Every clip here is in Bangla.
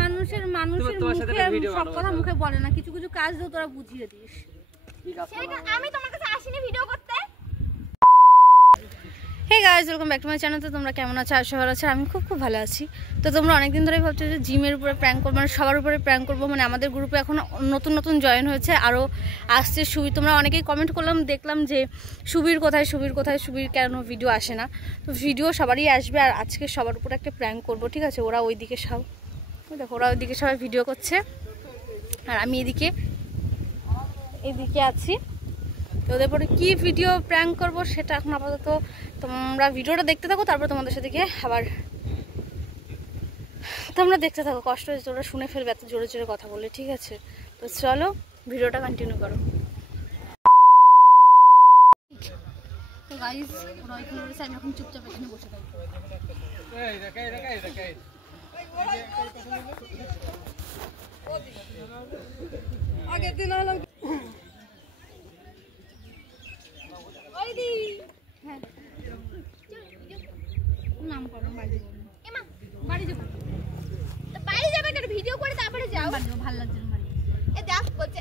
মানুষের মুখে সব কথা মুখে বলে না, কিছু কিছু কাজ দিয়ে তোরা বুঝিয়ে দিস। আমি তোমার কাছে আসিনি ভিডিও করতে। Hey guys, welcome back to my channel. তো তোমরা কেমন আছো? আশা ভালো আছো। আমি খুব ভালো আছি। তো তোমরা অনেকদিন ধরেই ভাবছো যে জিমের উপরে প্র্যাঙ্ক করবো, মানে সবার উপরে প্র্যাঙ্ক করবো। মানে আমাদের গ্রুপে এখন নতুন নতুন জয়েন হয়েছে, আরও আসছে সুবীর। তোমরা অনেকেই কমেন্ট করলাম, দেখলাম যে সুবীর কোথায়, সুবীর কেন ভিডিও আসে না। তো ভিডিও সবারই আসবে, আর আজকে সবার উপরে একটা প্র্যাঙ্ক করবো, ঠিক আছে? ওরা ওইদিকে দেখো, ওরা ওইদিকে সবাই ভিডিও করছে, আর আমি এদিকে আছি। তো ওদের পরে কী ভিডিও প্র্যাঙ্ক করবো সেটা এখন আপাতত তোমরা ভিডিওটা দেখতে থাকো, তারপর তোমাদের সাথে গিয়ে আবার তোমরা দেখতে থাকো। কষ্ট হয়েছে, তোমরা শুনে ফেলবে এত জোরে জোরে কথা বলে, ঠিক আছে? তো চলো ভিডিওটা কন্টিনিউ করো। তো গাইস, ওরা ওইখানে বসে, আমি এখন চুপচাপ এখানে বসে থাকি। আগের দিন হলো হ্যাঁ নাম করো, বাড়ি যাবো। তো বাড়ি যাবে কেন? ভিডিও করে তারপরে যাও। ভালো লাগছে না বাড়ি। এ দেখ বলছে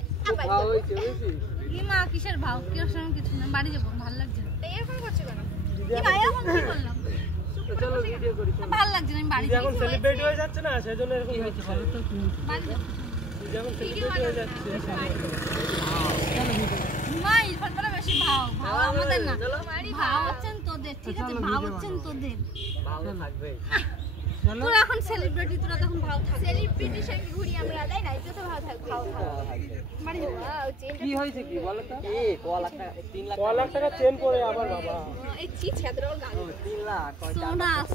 কি মা, কিসের ভাও? কিসের সঙ্গে কিছু না, বাড়ি যাবো, ভালো লাগছে না। এরকম করছো কেন? কি ভাই, এখন কি করলাম? চলো ভিডিও করি। ভালো লাগছে না, আমি বাড়ি যাবো। এখন সেলিব্রেট হয়ে যাচ্ছে না, সেজন্য এরকম হচ্ছে। ভালো তো বাড়ি যাবো। যখন সেলিব্রেট হয়ে যাচ্ছে মা, ইরফান বলে বেশি ভাও আমাদের না, ভাও হচ্ছেন তোদের, ঠিক আছে? ভাও হচ্ছেন তোদের, ভালো থাকবে। তোরা এখন সেলিব্রিটি, তোরা তখন ভাও থাকবে। সেলিব্রিটির সঙ্গে ঘুরি আমরা, তাই না? এটা তো ভালো থাকবে, ভালো থাকবে। বাড়ি যাবো। কি হয়েছে কি বলো তো? এই 1 লাখ টাকা, 3 লাখ টাকা চেন পরে আবার বাবা। এই চি ছেদরা ওর গাল। 3 লাখ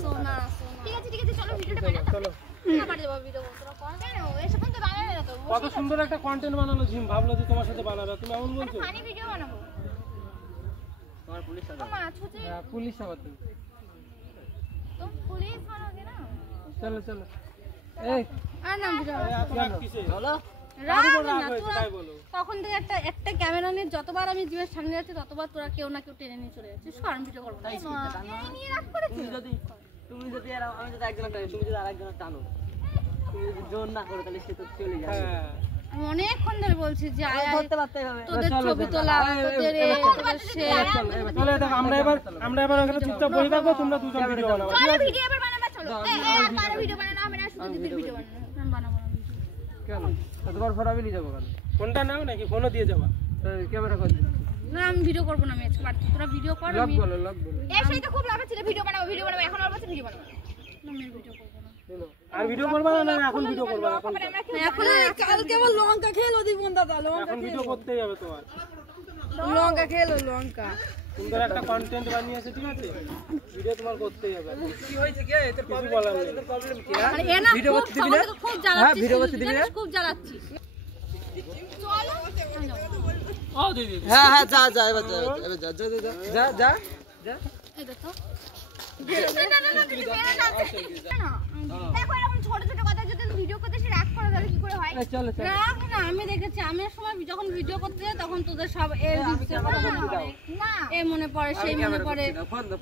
সোনা। ঠিক আছে চলো ভিডিওটা বানাও। চলো না, বাড়ি যাবো, ভিডিও তোরা কর। কেন এসব তো বানাবে না তো? কত সুন্দর একটা কন্টেন্ট বানানো জিম, ভাবলো যে তোমার সাথে বানাবে, তুমি এমন বলছো? ফানি ভিডিও বানাবো। তোমার পুলিশ আছে? মা ছুটি হ্যাঁ পুলিশ আবার তুমি। তো পুলিশ বানাবে না? চলো চলো এই আর না ভিডিও চলো রাগ না, তোরা তখন থেকে একটা ক্যামেরা নিয়ে যতবার আমি জিমের সামনে যাচ্ছি, ততবার তোরা কেউ না কেউ টেনে নিয়ে চলে যাচ্ছিস। কারণ ভিডিও করবো না। এই নিয়ে রাগ করেছে। তুমি যদি আর আমি যদি একজন টানি, তুমি যদি আরেকজন টানো, তুমি যদি জোর না করো তাহলে সে তো চলে যাবে। হ্যাঁ আমি অনেকক্ষণ ধরে বলছি যে আয় আয়, ধরতে পারতেই হবে। তোদের ছবি তোলা, তোদের সে চলো দেখো, আমরা এবার এখানে চুপচাপ বসে থাকবো, তোমরা দুজন ভিডিও বানাও। চলো ভিডিও এবার বানাবা। চলো এই আর কারো ভিডিও বানানো হবে না, শুধু দিদির ভিডিও বানানো। আমি বানাবো না। কেন তোমার ফটো নিয়ে যাবো? কেন ফোনটা নাও নাকি ফোনও দিয়ে যাবা? ক্যামেরা করে না, আমি ভিডিও করবো না। আমি আজকে বাড়িতে, তোরা ভিডিও কর। লক আমি বলো এসেই তো খুব লাগা ছিল ভিডিও বানাবো এখন আর বলছে ভিডিও বানাবো। আমি ভিডিও করবো না। আর ভিডিও করবা না? এখন ভিডিও করবা? এখন কালকে আবার লঙ্কা খেলো দিবন দাদা, এখন ভিডিও করতেই হবে তোমার। লঙ্কা খেলো, লঙ্কা সুন্দর একটা কন্টেন্ট বানিয়েছে, ঠিক আছে? ভিডিও তোমার করতেই হবে। কি হয়েছে কি? এর প্রবলেম কি? আরে এ না, ভিডিও করতে দিবি না? খুব জ্বালাচ্ছিস। হ্যাঁ ভিডিও করতে দিবি না? খুব জ্বালাচ্ছিস। ও দিদি হ্যাঁ হ্যাঁ যা যা এবার যা যা যা যা। এই দেখো, না দিদি মেরে না। দেখো এরকম ছোট ছোট কথা যদি ভিডিও করতে সে রাগ করে তাহলে কি করে হয়? চলো রাগ না, আমি দেখেছি। আমি এক সময় যখন ভিডিও করতে যাই, তখন তোদের সব এর রিলসের কথা মনে পড়ে। না এ মনে পড়ে, সেই মনে পড়ে। ফোন দাও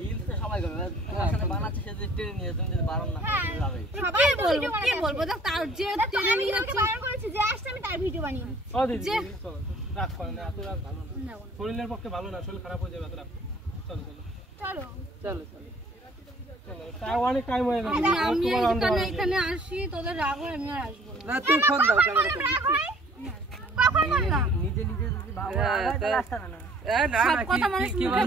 রিলস তো সবাই করে, তোমার সাথে বানাচ্ছে সে যে টেনে নিয়ে, তুমি যদি বারণ না করতে যাবে। সবাই কি বলবো? দেখ, তার যে টেনে নিয়ে যাচ্ছে, বারণ করেছে, যে আসছে আমি তার ভিডিও বানিয়ে দিচ্ছি। ও দিদি চলো, রাগ করো না, এত রাগ ভালো না, নেবো না। শরীরের পক্ষে ভালো না, শরীর খারাপ হয়ে যাবে এত রাগ। চলো চলো চলো চলো তাও অনেক টাইম হয়ে গেছে। আমি এখানে আসি, তোদের রাগ হয়, আমি আর আসবো না। না তুমি ফোন দাও ক্যামেরা করে। কখন বললাম? নিজে নিজে যদি ভালো হয় তাহলে আসতে না। সব কথা মানুষ মুখে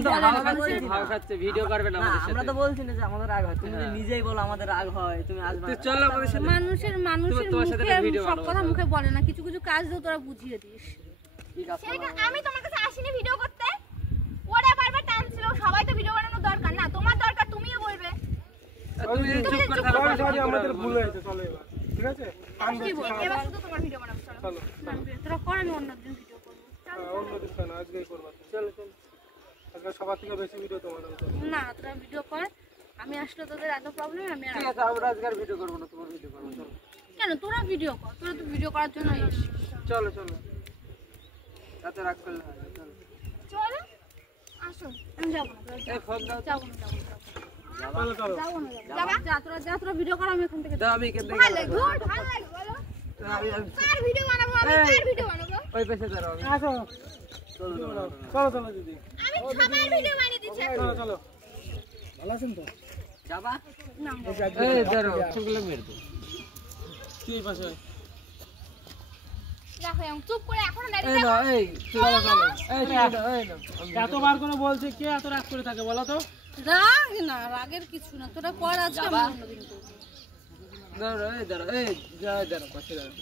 বলে না। ভাও খাচ্ছে, ভিডিও করবে না আমাদের সাথে। আমরা তো বলছি না যে আমাদের রাগ হয়, তুমি যদি নিজেই বলো আমাদের রাগ হয়, তুমি আসবে না। চলো আমাদের সাথে। মানুষের মুখে সব কথা মুখে বলে না, কিছু কিছু কাজ দিয়ে তোরা বুঝিয়ে দিস। সেটা আমি তোমার কাছে আসিনি ভিডিও করতে। ওরা বারবার টানছিল, সবাই তো ভিডিও বানানোর দরকার না, তোমার দরকার তুমিও বলবে। তুমি চুপ করে থাকো। সরি আমাদের ভুল হয়েছে, চলো এবার ঠিক আছে? কি বলবো? এবার শুধু তোমার ভিডিও বানাবো। চলো তোরা কর, আমি অন্যদিন ভিডিও করবো। অন্য দিন না, আজকেই করবো। চলো আজকে সবার থেকে বেশি ভিডিও তোমাদের করবো। না, তোরা ভিডিও কর। আমি আসলে তোদের এত প্রবলেম, আমি আর ঠিক আছে আমরা আজকে আর ভিডিও করব না, তোমার ভিডিও করব। চলো কেন? তোরা ভিডিও কর, তোরা তো ভিডিও করার জন্য এসেছিস। চলো এত রাগ করলে হয়? চলো চলো আসো। আমি যাবো না, এই ফোন দাও। যাবো না। চলো চলো যাবা যা তোরা ভিডিও কর আমি এখান থেকে তো আমি এখান থেকে ভালো লাগে বলো কার ভিডিও বানাবো আমি কার ভিডিও বানাবো ওই পাশে দাঁড়াও আমি আসো চলো চলো চলো চলো দিদি আমি সবার ভিডিও বানিয়ে দিচ্ছি চলো চলো ভালো আছেন তো যাবা না এই দাঁড়াও সেগুলো মেরে দাও কি এই পাশে দেখো আমি চুপ করে এখনো দাঁড়িয়ে এই থাকো না এই চলো চলো এই এই না এতবার করে বলছে কে এত রাগ করে থাকে বলো তো রাগ না রাগের কিছু না তোরা কর আজকে আমি অন্যদিন করবো। দাঁড়াও এই দাঁড়াও পাশে দাঁড়াও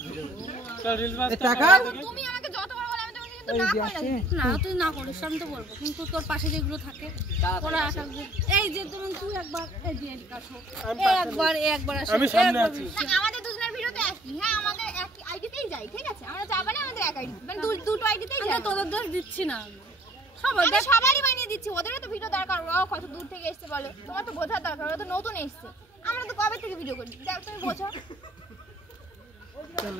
চল রিলস বাস টাকা তুমি আমাকে যতবার বলো আমি তোমাকে কিন্তু না করে না তুই না করিস আমি তো বলবো কিন্তু তোর পাশে যেগুলো থাকে ওরা আটাকবে এই যে তুমি তুই একবার এই যে এদিকে আসো এ একবার আসো আমি সামনে আছি না আমাদের দুজনের ভিডিওতে একই হ্যাঁ আমাদের এক আইডিতেই যাই ঠিক আছে আমরা যাবানি আমাদের এক আইডি মানে দুটো আইডিতেই যাই আমরা তোদের দোষ দিচ্ছি না সবাই সবারই বানিয়ে দিচ্ছি ওদেরও তো ভিডিও দরকার ওরাও কত দূর থেকে এসেছে বলো তোমার তো বোঝার দরকার ওরা তো নতুন এসেছে আমরা তো কবে থেকে ভিডিও করি দেখ তুমি বোঝো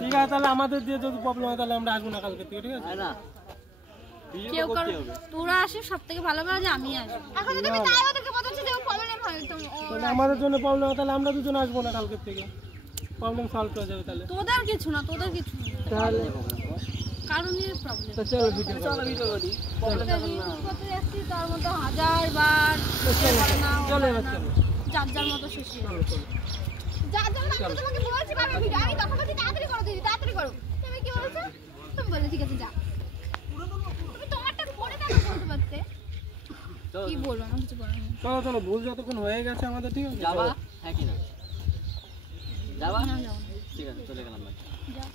ঠিক আছে তাহলে আমাদের দিয়ে যদি প্রবলেম হয় তাহলে আমরা আসবো না কালকে থেকে ঠিক আছে না কেউ কারো তোরা আসিস সব থেকে ভালো যে আমি আসবো এখন যদি তুমি তাই ওদেরকে বোঝাচ্ছি যে প্রবলেম হয় তো তাহলে আমাদের জন্য প্রবলেম হয় তাহলে আমরা দুজন আসবো না কালকে থেকে প্রবলেম সলভ হয়ে যাবে তাহলে তোদের কিছু না তাহলে কারণের প্রবলেম তো চলো ভিডিও করি করতে যাচ্ছি তার মধ্যে হাজারবার চলো এবার চলো যার যার মতো শেষ হয়ে যাবে। যার জন্য আমি তোমাকে বলছি বাবা ভিডিও আমি তখন বলছি তাড়াতাড়ি করো দিদি তাড়াতাড়ি করো তুমি কি বলছো তুমি বলে ঠিক আছে যা তুমি তোমারটা পরে তাহলে বলতে পারতে কি বলবো আমার কিছু বলার নেই চলো চলো ভুল যতক্ষণ হয়ে গেছে আমাদের ঠিক আছে যাবা হ্যাঁ কি না যাবা না, যাও না। ঠিক আছে চলে গেলাম যাও।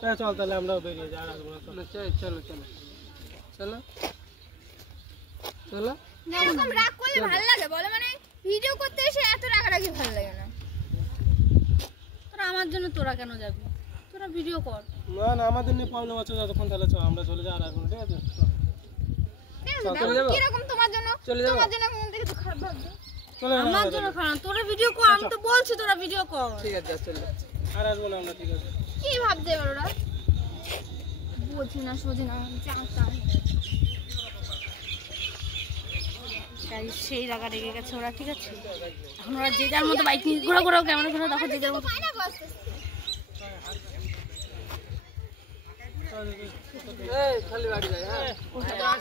হ্যাঁ চল তাহলে আমরাও বেরিয়ে যাই আর আসবো না চলো চলো চলো চলো চলো এরকম রাগ করলে ভালো লাগে বলো মানে ভিডিও করতে এসে এত রাগারাগি ভালো লাগে না তোরা আমার জন্য তোরা কেন যাবি তোরা ভিডিও কর না না আমাদের নিয়ে প্রবলেম আছে যতক্ষণ তাহলে চল আমরা চলে যাই আর আসবো না ঠিক আছে চলে যাবো? কিরকম তোমার জন্য চলে যাবো? তোমার জন্য মন থেকে তো খারাপ ভাববে চলে যাবো আমার জন্য খারাপ তোরা ভিডিও কর আমি তো বলছি তোরা ভিডিও কর ঠিক আছে চলো আর আসবো না আমরা ঠিক আছে কি ভাবছে এবার ওরা বুঝি না সোঝি না জানতাম গাড়ি সেই রাগা রেগে গেছে ওরা ঠিক আছে এখন ওরা যে যার মতো বাইক নিয়ে ঘোরা ক্যামেরা ঘোরা দেখো যে যার মতো পাই না বসতে এই খালি বাড়ি যাই হ্যাঁ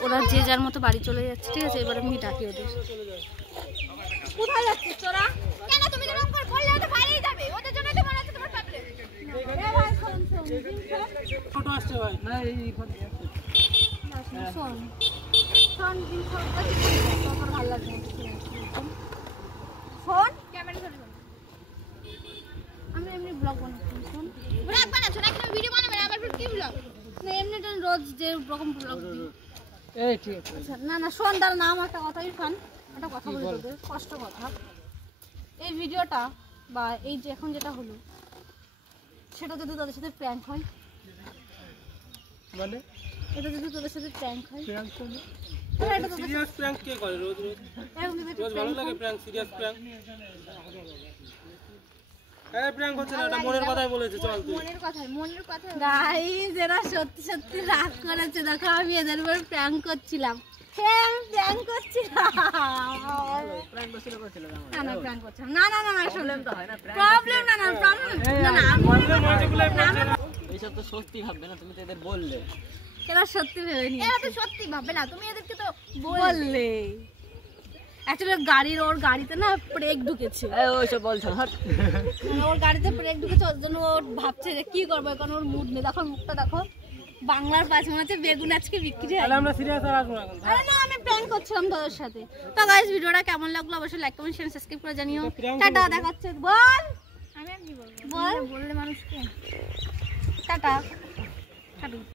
ওরা যে যার মতো বাড়ি চলে যাচ্ছে ঠিক আছে এবার আমি ডাকি ওদের কোথায় যাচ্ছিস তোরা কেন তুমি যেরকম করে বললে তো বাইরেই যাবে ওদের জন্য তো মনে হচ্ছে তোমার প্রবলেম এ ভাই শোন ছোট আসছে ভাই না এই শোন শোন তোর ভালো লাগবে ফোন ক্যামেরা ধরে আমি এমনি ব্লগ বানাচ্ছি শোন ব্লগ বানাচ্ছ না তুমি ভিডিও বানাবে না আবার ফির কি ব্লগ না এমনি তো রোজ যে রকম ব্লগ দিই এই ঠিক আছে আচ্ছা না না শোন তার নাম একটা কথাই শোন একটা কথা বলি তোদের কষ্ট কথা এই ভিডিওটা বা এই যে এখন যেটা হলো সেটা যদি তোদের সাথে প্র্যাঙ্ক হয় মানে এটা যদি তোদের সাথে প্র্যাঙ্ক হয় প্র্যাঙ্ক করবে তাহলে এটা তোদের সিরিয়াস প্র্যাঙ্ক কে করে রোজ রোজ এরকম যদি রোজ ভালো লাগে প্র্যাঙ্ক সিরিয়াস প্র্যাঙ্ক আরে প্র্যাঙ্ক হচ্ছে না এটা মনের কথাই বলেছে চল তুই মনের কথা গাইস এরা সত্যি সত্যি রাগ করেছে দেখো আমি এদের উপর প্র্যাঙ্ক করছিলাম হ্যাঁ আমি প্র্যাঙ্ক করছিলাম প্র্যাঙ্ক করছিল না না প্র্যাঙ্ক করছিলাম না না না না প্রবলেম তো হয় না প্রবলেম না না প্রবলেম না না আমি এইসব তো সত্যি ভাববে না তুমি তো এদের বললে এরা সত্যি ভেবে নিয়ে এরা তো সত্যি ভাববে না তুমি এদেরকে তো বললে অ্যাকচুয়ালি গাড়ির ওর গাড়িতে না ব্রেক ঢুকেছে এই ওইসব বলছো হাট মানে ওর গাড়িতে ব্রেক ঢুকেছে ওর জন্য ও ভাবছে যে কি করবো এখন ওর মুড নেই দেখো মুখটা দেখো বাংলার পাঁচ মনে হচ্ছে বেগুন আজকে বিক্রি হয় তাহলে আমরা সিরিয়াস আর আসবো না এখন আরে না আমি প্র্যাঙ্ক করছিলাম তোদের সাথে তো গাইস ভিডিওটা কেমন লাগলো অবশ্যই লাইক কমেন্ট শেয়ার সাবস্ক্রাইব করে জানিও টাটা দেখাচ্ছে বল আমি আর কি বলবো বল বললে মানুষকে টাটা টাটা